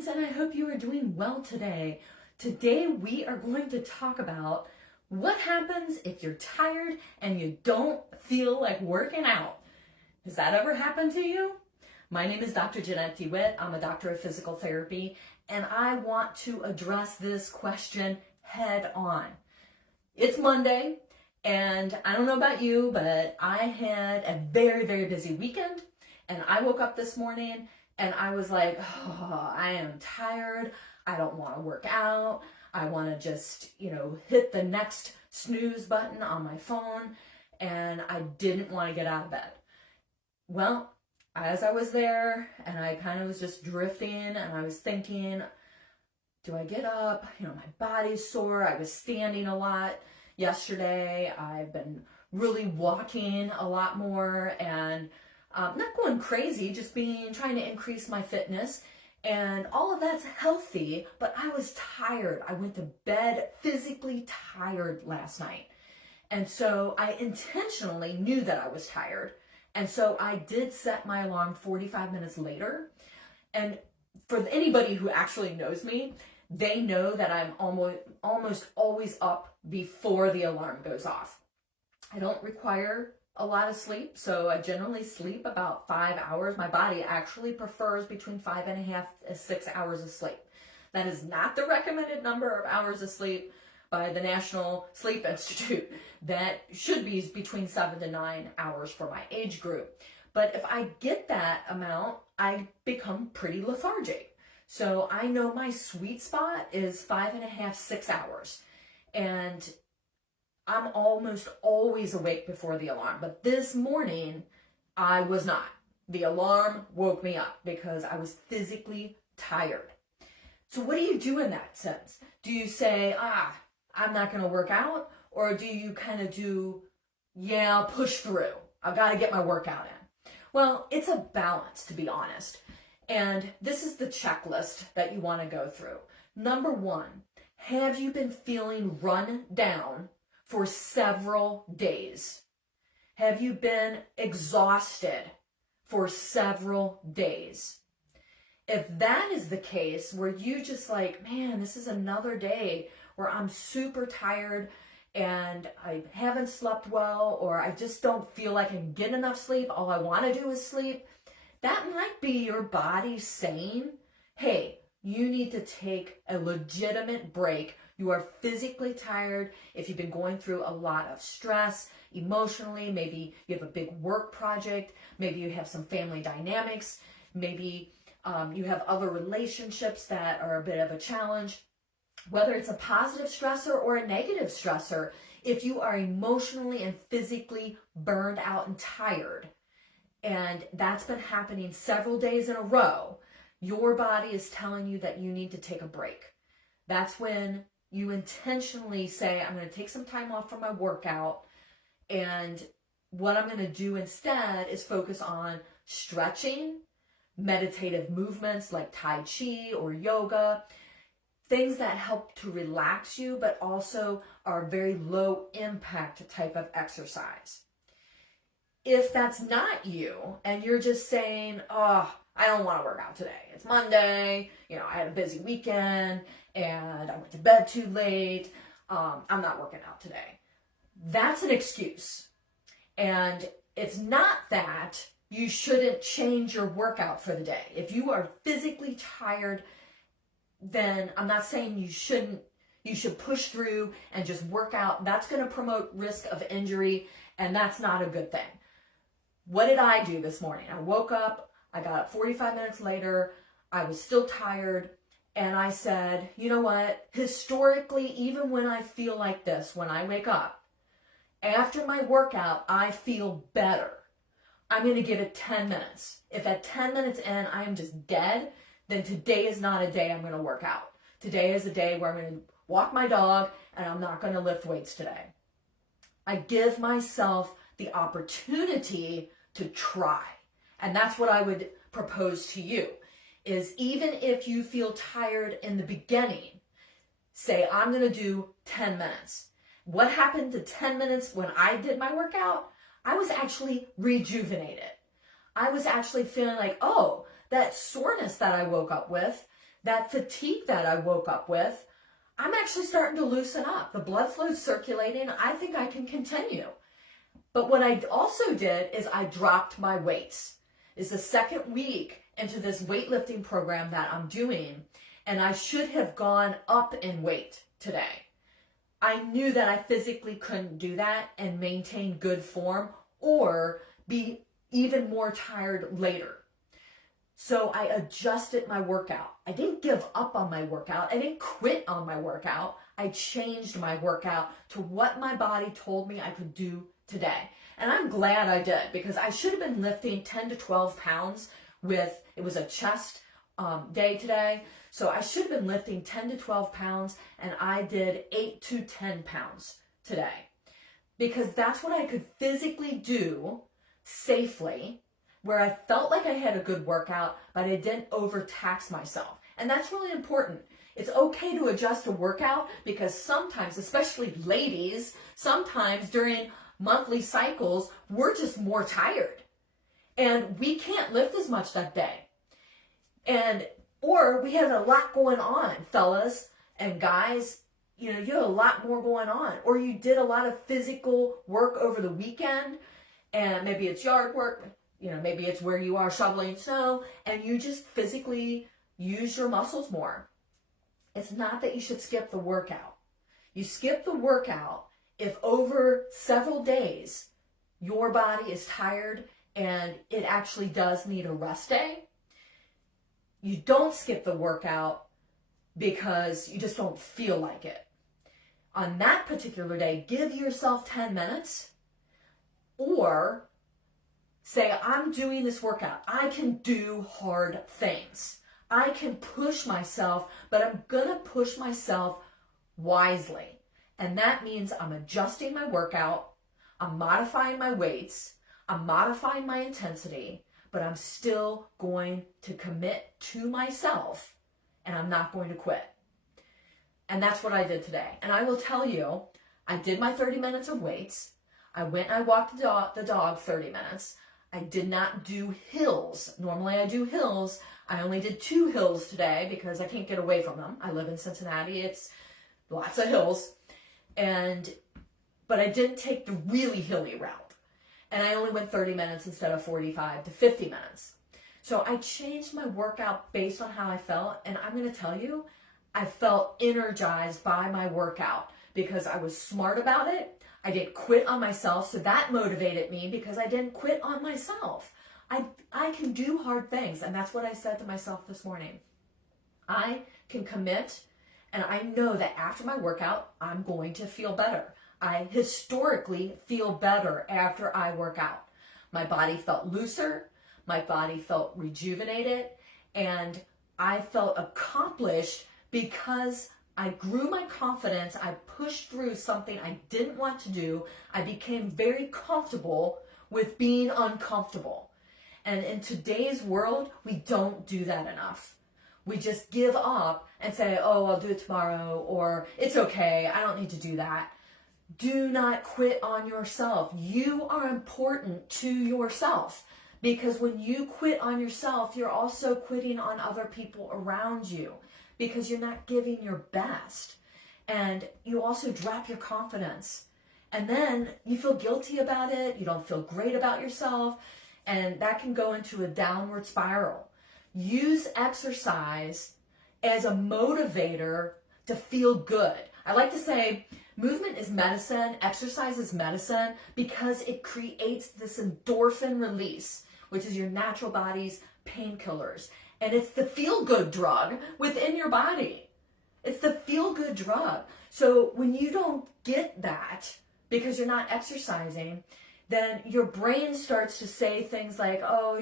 Greetings, and I hope you are doing well today. Today we are going to talk about what happens if you're tired and you don't feel like working out. Has that ever happened to you? My name is Dr. Jeanette DeWitt. I'm a doctor of physical therapy, and I want to address this question head on. It's Monday, and I don't know about you, but I had a very, very busy weekend, and I woke up this morning and I was like, oh, I am tired. I don't want to work out. I want to just, hit the next snooze button on my phone. And I didn't want to get out of bed. Well, as I was there and I kind of was just drifting and I was thinking, do I get up? My body's sore. I was standing a lot yesterday. I've been really walking a lot more and not going crazy, just trying to increase my fitness, and all of that's healthy, but I was tired. I went to bed physically tired last night. And so I intentionally knew that I was tired. And so I did set my alarm 45 minutes later. And for anybody who actually knows me, they know that I'm almost always up before the alarm goes off. I don't require a lot of sleep, so I generally sleep about 5 hours. My body actually prefers between 5.5 and 6 hours of sleep. That is not the recommended number of hours of sleep by the National Sleep Institute. That should be between 7 to 9 hours for my age group. But if I get that amount, I become pretty lethargic. So I know my sweet spot is 5.5, 6 hours. And I'm almost always awake before the alarm, but this morning I was not. The alarm woke me up because I was physically tired. So what do you do in that sense? Do you say, I'm not going to work out? Or do you kind of do, I'll push through. I've got to get my workout in. Well, it's a balance, to be honest. And this is the checklist that you want to go through. Number one, have you been feeling run down for several days? Have you been exhausted for several days? If that is the case, where you just like, man, this is another day where I'm super tired and I haven't slept well, or I just don't feel like I can get enough sleep, all I want to do is sleep, that might be your body saying, hey, you need to take a legitimate break. You are physically tired. If you've been going through a lot of stress emotionally, maybe you have a big work project, maybe you have some family dynamics, maybe you have other relationships that are a bit of a challenge. Whether it's a positive stressor or a negative stressor, if you are emotionally and physically burned out and tired, and that's been happening several days in a row, your body is telling you that you need to take a break. That's when you intentionally say, I'm going to take some time off from my workout, and what I'm going to do instead is focus on stretching, meditative movements like Tai Chi or yoga, things that help to relax you, but also are very low impact type of exercise. If that's not you, and you're just saying, I don't want to work out today. It's Monday, I had a busy weekend, and I went to bed too late. I'm not working out today. That's an excuse. And it's not that you shouldn't change your workout for the day. If you are physically tired, then I'm not saying you should push through and just work out. That's going to promote risk of injury, and that's not a good thing. What did I do this morning? I woke up, I got up 45 minutes later, I was still tired, and I said, you know what? Historically, even when I feel like this, when I wake up, after my workout, I feel better. I'm going to give it 10 minutes. If at 10 minutes in, I am just dead, then today is not a day I'm going to work out. Today is a day where I'm going to walk my dog, and I'm not going to lift weights today. I give myself the opportunity to try. And that's what I would propose to you, is even if you feel tired in the beginning, say, I'm going to do 10 minutes. What happened to 10 minutes when I did my workout? I was actually rejuvenated. I was actually feeling like, that soreness that I woke up with, that fatigue that I woke up with, I'm actually starting to loosen up. The blood flow's circulating. I think I can continue. But what I also did is I dropped my weights. It's the second week into this weightlifting program that I'm doing, and I should have gone up in weight today. I knew that I physically couldn't do that and maintain good form or be even more tired later. So I adjusted my workout. I didn't give up on my workout. I didn't quit on my workout. I changed my workout to what my body told me I could do today. And I'm glad I did, because I should have been lifting 10 to 12 pounds it was a chest day today. So I should have been lifting 10 to 12 pounds, and I did 8 to 10 pounds today, because that's what I could physically do safely, where I felt like I had a good workout, but I didn't overtax myself. And that's really important. It's okay to adjust a workout, because sometimes, especially ladies, sometimes during monthly cycles, we're just more tired and we can't lift as much that day. Or we had a lot going on, fellas and guys, you had a lot more going on, or you did a lot of physical work over the weekend, and maybe it's yard work, maybe it's where you are shoveling snow, and you just physically use your muscles more. It's not that you should skip the workout. You skip the workout if over several days your body is tired and it actually does need a rest day. You don't skip the workout because you just don't feel like it. On that particular day, give yourself 10 minutes, or say, I'm doing this workout. I can do hard things. I can push myself, but I'm going to push myself wisely. And that means I'm adjusting my workout, I'm modifying my weights, I'm modifying my intensity, but I'm still going to commit to myself, and I'm not going to quit. And that's what I did today. And I will tell you, I did my 30 minutes of weights. I went and I walked the dog 30 minutes. I did not do hills. Normally I do hills. I only did 2 hills today because I can't get away from them. I live in Cincinnati. It's lots of hills. But I didn't take the really hilly route. And I only went 30 minutes instead of 45 to 50 minutes. So I changed my workout based on how I felt. And I'm going to tell you, I felt energized by my workout because I was smart about it. I didn't quit on myself. So that motivated me because I didn't quit on myself. I can do hard things. And that's what I said to myself this morning. I can commit, and I know that after my workout, I'm going to feel better. I historically feel better after I work out. My body felt looser, my body felt rejuvenated, and I felt accomplished because I grew my confidence. I pushed through something I didn't want to do. I became very comfortable with being uncomfortable. And in today's world, we don't do that enough. We just give up and say, oh, I'll do it tomorrow, or it's okay, I don't need to do that. Do not quit on yourself. You are important to yourself, because when you quit on yourself, you're also quitting on other people around you, because you're not giving your best. And you also drop your confidence. And then you feel guilty about it. You don't feel great about yourself. And that can go into a downward spiral. Use exercise as a motivator to feel good. I like to say, movement is medicine, exercise is medicine, because it creates this endorphin release, which is your natural body's painkillers. And it's the feel-good drug within your body. It's the feel-good drug. So when you don't get that because you're not exercising, then your brain starts to say things like, oh,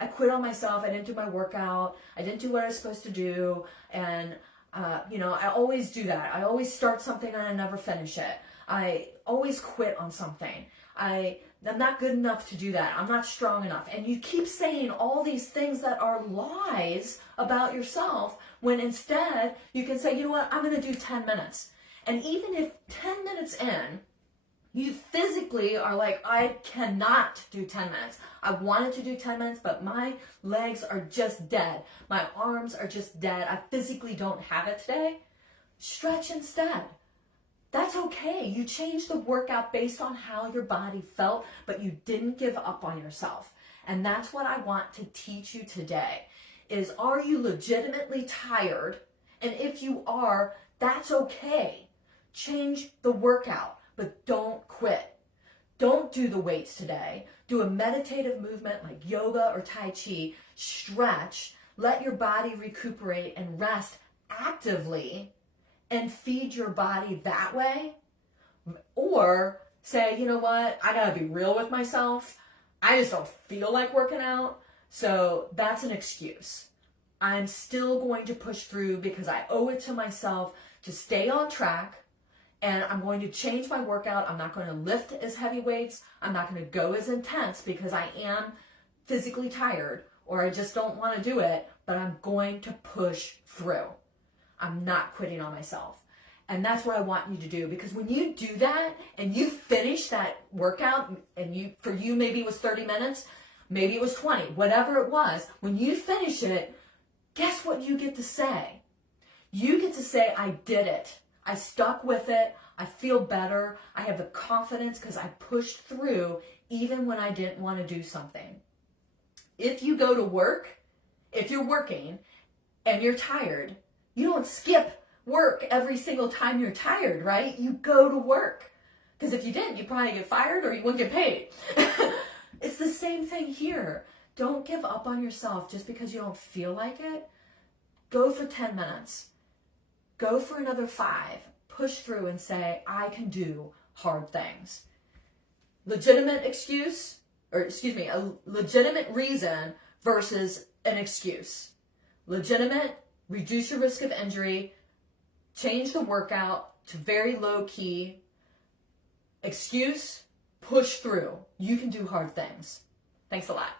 I quit on myself, I didn't do my workout, I didn't do what I was supposed to do, and I always do that. I always start something and I never finish it. I always quit on something. I'm not good enough to do that. I'm not strong enough. And you keep saying all these things that are lies about yourself, when instead you can say, you know what, I'm going to do 10 minutes. And even if 10 minutes in, You physically are like, I cannot do 10 minutes. I wanted to do 10 minutes, but my legs are just dead. My arms are just dead. I physically don't have it today. Stretch instead. That's okay. You changed the workout based on how your body felt, but you didn't give up on yourself. And that's what I want to teach you today is, are you legitimately tired? And if you are, that's okay. Change the workout, but don't quit. Don't do the weights today. Do a meditative movement like yoga or Tai Chi. Stretch. Let your body recuperate and rest actively and feed your body that way. Or say, you know what? I gotta be real with myself. I just don't feel like working out. So that's an excuse. I'm still going to push through because I owe it to myself to stay on track. And I'm going to change my workout. I'm not going to lift as heavy weights. I'm not going to go as intense because I am physically tired or I just don't want to do it, but I'm going to push through. I'm not quitting on myself. And that's what I want you to do, because when you do that and you finish that workout, and for you maybe it was 30 minutes, maybe it was 20, whatever it was, when you finish it, guess what you get to say? You get to say, I did it. I stuck with it. I feel better. I have the confidence because I pushed through even when I didn't want to do something. If you go to work, if you're working and you're tired, you don't skip work every single time you're tired, right? You go to work. Because if you didn't, you'd probably get fired or you wouldn't get paid. It's the same thing here. Don't give up on yourself just because you don't feel like it. Go for 10 minutes. Go for another 5. Push through and say, I can do hard things. Legitimate excuse, a legitimate reason versus an excuse. Legitimate, reduce your risk of injury, change the workout to very low key. Excuse, push through. You can do hard things. Thanks a lot.